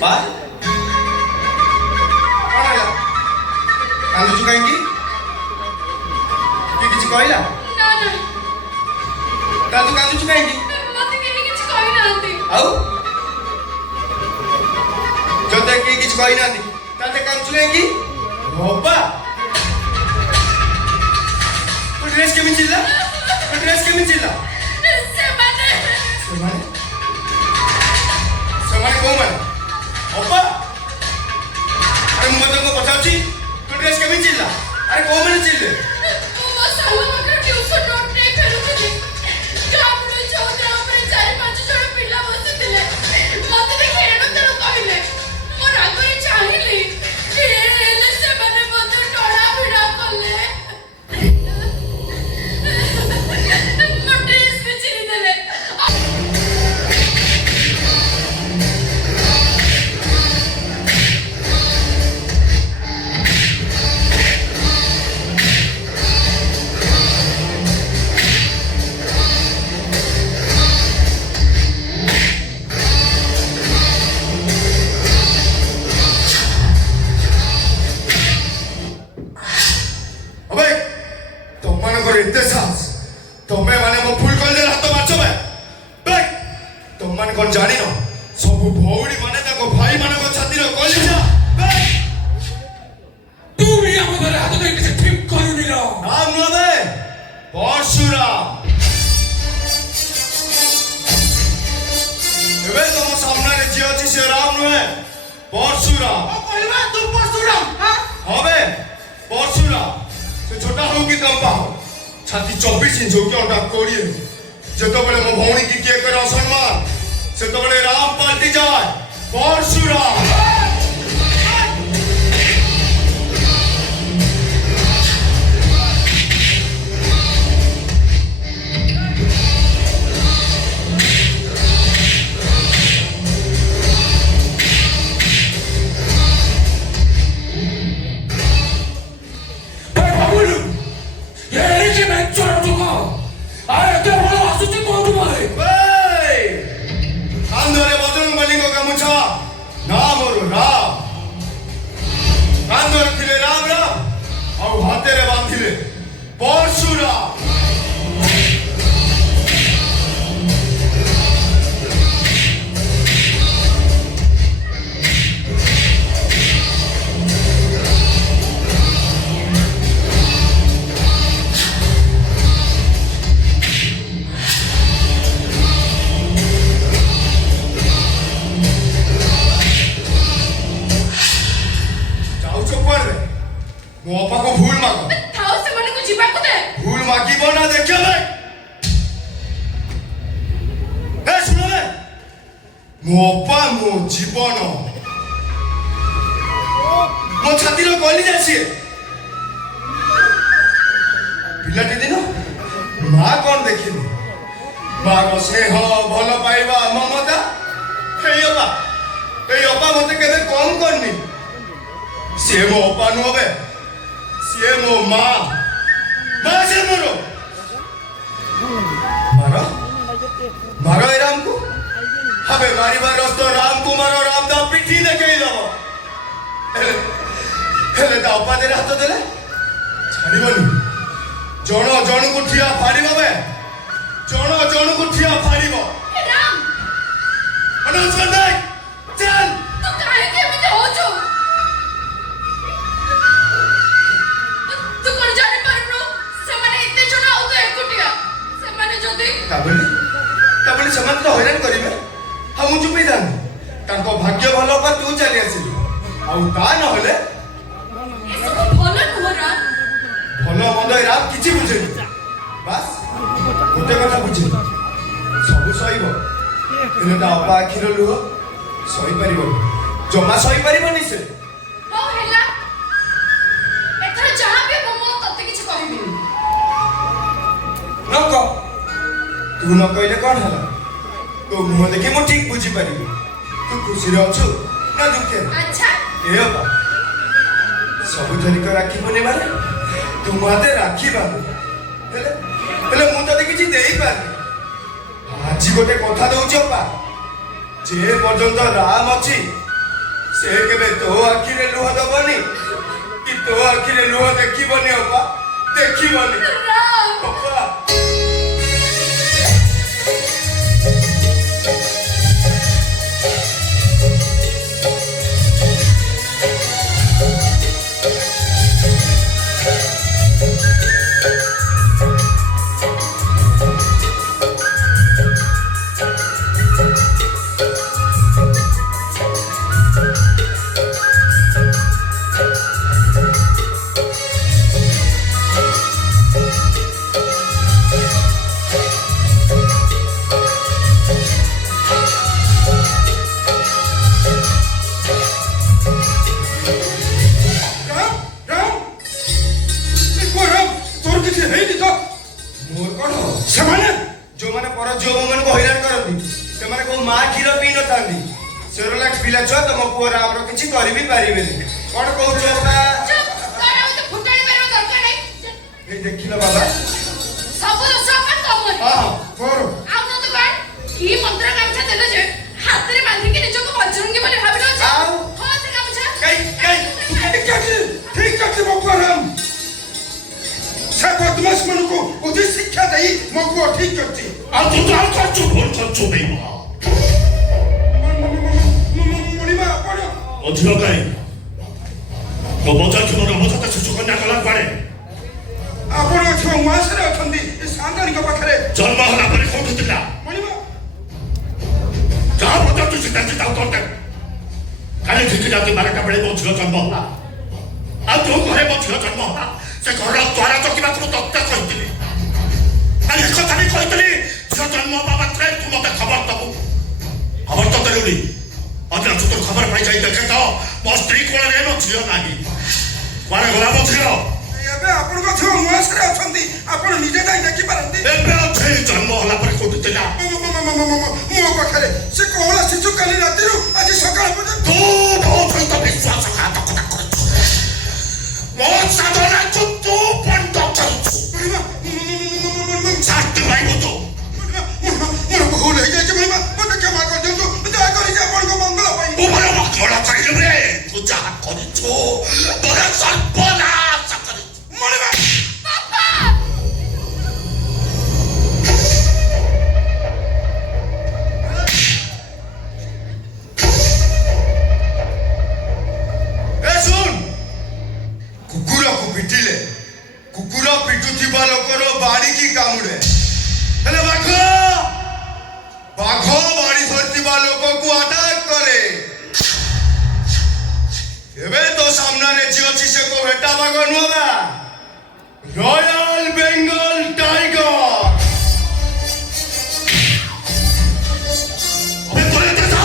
बा कौन है कांदुचु कहीं कि किसी कहला ना ना ताल तू कांदुचु कहीं मते केही किछ कहि नांती आउ जते कि किछ कहि नांती ताते कांदुचु कहीं बाबा तू ड्रेस केमिन चिल्ला ସେମାନେ କୋଉମାନେ ଅପା ଆରେ ମୁଁ ତମକୁ ପଚାରୁଛି ତୁ ଡ୍ରେସ୍ କେମିତି ଚିଲ୍ଲା ଆରେ କୋଉମାନେ ଚିଲ୍ଲେ ମୋ ସାଙ୍ଗ ପାଖରେ ଟ୍ୟୁସନ ନୋଟ ନେଇ ଫେରୁଥିଲି ତାପରେ ଚୌଦ୍ରା ଉପରେ 4-5 ଜଣ ପିଲା ବସିଥିଲେ ମତେ ଦେଖି ଏଣୁତେଣୁ କହିଲେ ମୋ ରାଗରେ ଚାହିଁଲି ହେଲେ ସେମାନେ ମତେ ଟଣା ଭିଡ଼ା କଲେ ମୋ ଡ୍ରେସ୍ ବି ଚିରି ଦେଲେ एते साहस तमे माने मो फुल कल दे हाथ मारछ बे बे तुम माने कोन जानि न सब भौड़ी माने ताको भाई माने को छाती रो कलि जा बे तू भी हम घरे हाथ दे किछ ठीक करूनी रो नाम न दे परशुराम एबे तुम सामने रे जे अछि से राम नहे परशुराम ओ कहलवा तू परशुराम हां हबे परशुराम से छोटा हो कि कंपा हो छाती 24 इंच हो के अंडा कोड़िए जेतबेले मो भौणी की के करे असम्मान सेतबेले राम पाल्टी जाय परशुराम मो अपा को भूल मांगो थाओ से मने को जीवा को दे भूल मांगी बोना देखियो बे ए सुनो बे मो अपा मो जीवन मो छाती रो गली जासी पिलाटी दिन मां कोन देखिनी मां को स्नेह भलो पाइबा ममता हे अपा मते केबे कम करनी से मो अपा नु बे ये मो माँ से मरो मारो ए राम को हबे मारी बार तो राम को मारो राम दा पिठी देखे दबो हेले ता अपा दे हाथ देले छाड़ीबनी जण को ठिया फाड़ीबो बे जण को ठिया फाड़ीबो राम अनुज कर चल तू काहे के एमिते होचो ताबले समान तो हैरान करिवे हम चुपी जान ताको भाग्य भलो पर तू चली आसिलु आ ता न होले एसको भलो नोरा भलो मन्द राम किछि बुझेनी बस गोटे कथा बुझे सब सहीबो एने ता अपा आखिर लुह सही परिबो जमा सही परिबोनी से हो हेला एथरा जहां भी मो तते किछि कहबी नको तू न कहले कौन हला तो मुह देखि मो ठीक बुझी पारि तू खुशी रे अछु ना दुखे अच्छा ए बा सब धरी कर राखी बने मारे तू माते राखी बाबू हेले मु तो देखि देई पारि आज गोटे कथा दउछ बा जे पर्यंत राम अच्छी से केबे तो आखिरे लुह दबनी कि तो आखिरे लुह देखिबनी अपा देखिबनी राम अपा जो माने पर जो मन को हैरान करंदी से माने को मां खीर पी न थांदी सेरोलैक्स पिला छ तम पुअर आमरो किछि करि भी पारिबेनी कोन कहू छ बा कराउ तो फुटाणी मेरा दरकार नहीं ए देखिलो बाबा सब सफा तमन हां कोरो आउ न तो कान की मंत्र गामछा देले जे हाथ रे बांधी के निजको बजरंगी बोले भाबिलो छ आउ हो से गामछा कई ठीक करते बकुआराम से बदमाश मन को उचित शिक्षा दे मकुआ ठीक करती ଆଉ ତୁ ତ କରୁଛୁ ଭୁଲ କରୁଛୁ ଭାଇ ମଣିମା ଆପଣ ଅଧିକ କାହିଁ ମୋ ବଜାର କ୍ଷୀର ଅବସ୍ଥା ଶିଶୁ କନ୍ୟା କଲା କୁଆଡ଼େ ଆପଣ ଛୁଆ ଉଆସରେ ଅଛନ୍ତି ଏ ସାନ୍ତାଣିଙ୍କ ପାଖରେ ଜନ୍ମ ହେଲା ପରେ କୋଉଠି ଥିଲା ମଣିମା ଯାହା ପଚାରୁଛୁ ସେଟା ତାକୁ କରିଦେ କାଲି ଠିକ ରାତି 12ଟା ବେଳେ ମୋ ଝିଅ ଜନ୍ମ ହେଲା ଆଉ ତୋ ଘରେ ମୋ ଝିଅ ଜନ୍ମ ହେଲା ସେ ଘରର ଦ୍ୱାର ଚକିବାକୁ ମୁଁ ତତେ କହିଥିଲି କାଲି ଏ କଥା ବି କହିଥିଲି ଝିଅ ଜନ୍ମ ହେବା ମାତ୍ରେ ତୁ ମତେ ଖବର ଦବୁ ଖବର ତ ଦେଲୁନି ଅଦିନ ତୋର ଖବର ପାଇ ଯାଇ ଦେଖେ ତ ମୋ ସ୍ତ୍ରୀ କୋଳରେ ମୋ ଝିଅ ନାହିଁ କୁଆଡ଼େ ଗଲା ମୋ ଝିଅ ଏବେ ଆପଣଙ୍କ ଛୁଆ ଉଆସରେ ଅଛନ୍ତି ଆପଣ ନିଜେ ଯାଇ ଦେଖିପାରନ୍ତି ଏବେ ଅଛି ଜନ୍ମ ହେଲା ପରେ କୋଉଠି ଥିଲା ମୋ ପାଖରେ ସେ କଅଁଳା ଶିଶୁ କାଲି ରାତିରୁ ଆଜି ସକାଳ ପର୍ଯ୍ୟନ୍ତ ତୁ ମୋ ସହିତ ବିଶ୍ୱାସଘାତକତା କରୁଛୁ ମୋ ସାଧନାକୁ ତୁ ବନ୍ଦ କରୁଛୁ ଶାସ୍ତି ପାଇବୁ ତୁ ମୋର ଭୁଲ ହେଇଯାଇଛି ମଣିମା ମୋତେ କ୍ଷମା କରିଦିଅନ୍ତୁ ଦୟାକରି ଯେ ଆପଣଙ୍କ ମଙ୍ଗଳ ପାଇଁ ମୁଁ ମୋର ମଙ୍ଗଳ ଚାହିଁରେ ତୁ ଯାହା କରିଛୁ ମୋର ସର୍ବନାଶ କରିଛୁ ମଣିମା ए सुन कुकुर को पिटिले कुकुर पिटुथिबा लोकर बाड़ी की कामुडे हेले बाघ बाड़ी धरथिबा लोक को अटैक करे एबे तो सामना रे जी अछि से को बेटा बाघ नुबा रॉयल बेंगल टाइगर अबे तोरे देखा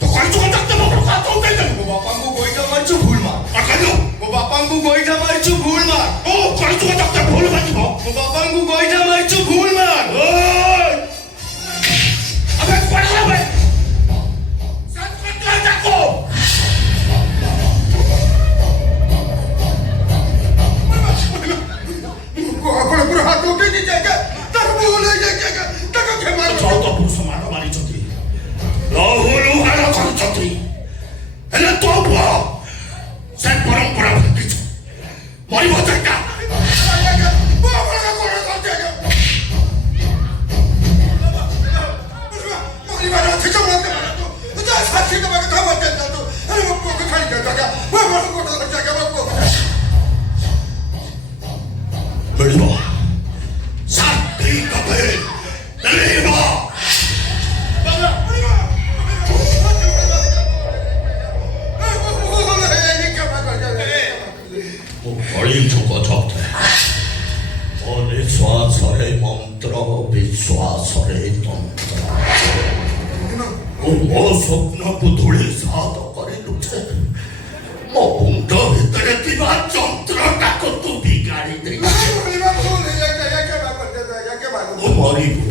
तो कौन चुका सकते हो बड़ा तो दे दे मो बापा को गोइठा मारछु भूल मार और कहलो मो बापा को गोइठा मारछु भूल मार ओ कौन चुका सकते भूल मत हो मो बापा को गोइठा मारछु भूल मार ओए अबे कौन है बे सच में क्या देखो ଆପଣ ପୁରା ହାତ ଉଠେଇ ଦେଇଯାଏଗା ତାର ଭୁଲ ହେଇଯାଇଛିଗା ତାକୁ କ୍ଷମା ଚଉଦ ପୁରୁଷ ମାଡ଼ ମାରିଛନ୍ତି ଲହୁଲୁ ହାଡ଼ କରିଛନ୍ତି ହେଲେ ତୋ ପୁଅ ସେ ପରମ୍ପରା ଭାଙ୍ଗିଛୁ ମରିବ ଜାଗା ମରିବାର ଅଛି ତ ମତେ ମାରନ୍ତୁ ଯାହା ଶାସ୍ତି ଦେବା କଥା ମତେ ଦିଅନ୍ତୁ ଆରେ ମୋ ପୁଅକୁ ଛାଡ଼ି ଦିଅ ଜାଗା ମୋ ପୁଅକୁ ଜାଗା ମୋ ପୁଅକୁ ମିଳିବ ଶାନ୍ତି କବେ ମିଳିବ ମୁଁ କଳି ଯୁଗ ଜପ୍ତ ମୋ ନିଶ୍ୱାସରେ ମନ୍ତ୍ର ବିଶ୍ୱାସରେ ତନ୍ତ୍ର ମୁଁ ମୋ ସ୍ୱପ୍ନକୁ ଧୂଳି ସାତ କରିଲୁ ଯେ ମୋ ମୁଣ୍ଡ ଭିତରେ ଥିବା ଯନ୍ତ୍ରଟାକୁ ତୁ ବିଗାଡ଼ି ଦେଇ ମୁଁ ମରିବୁ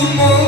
ତୁମ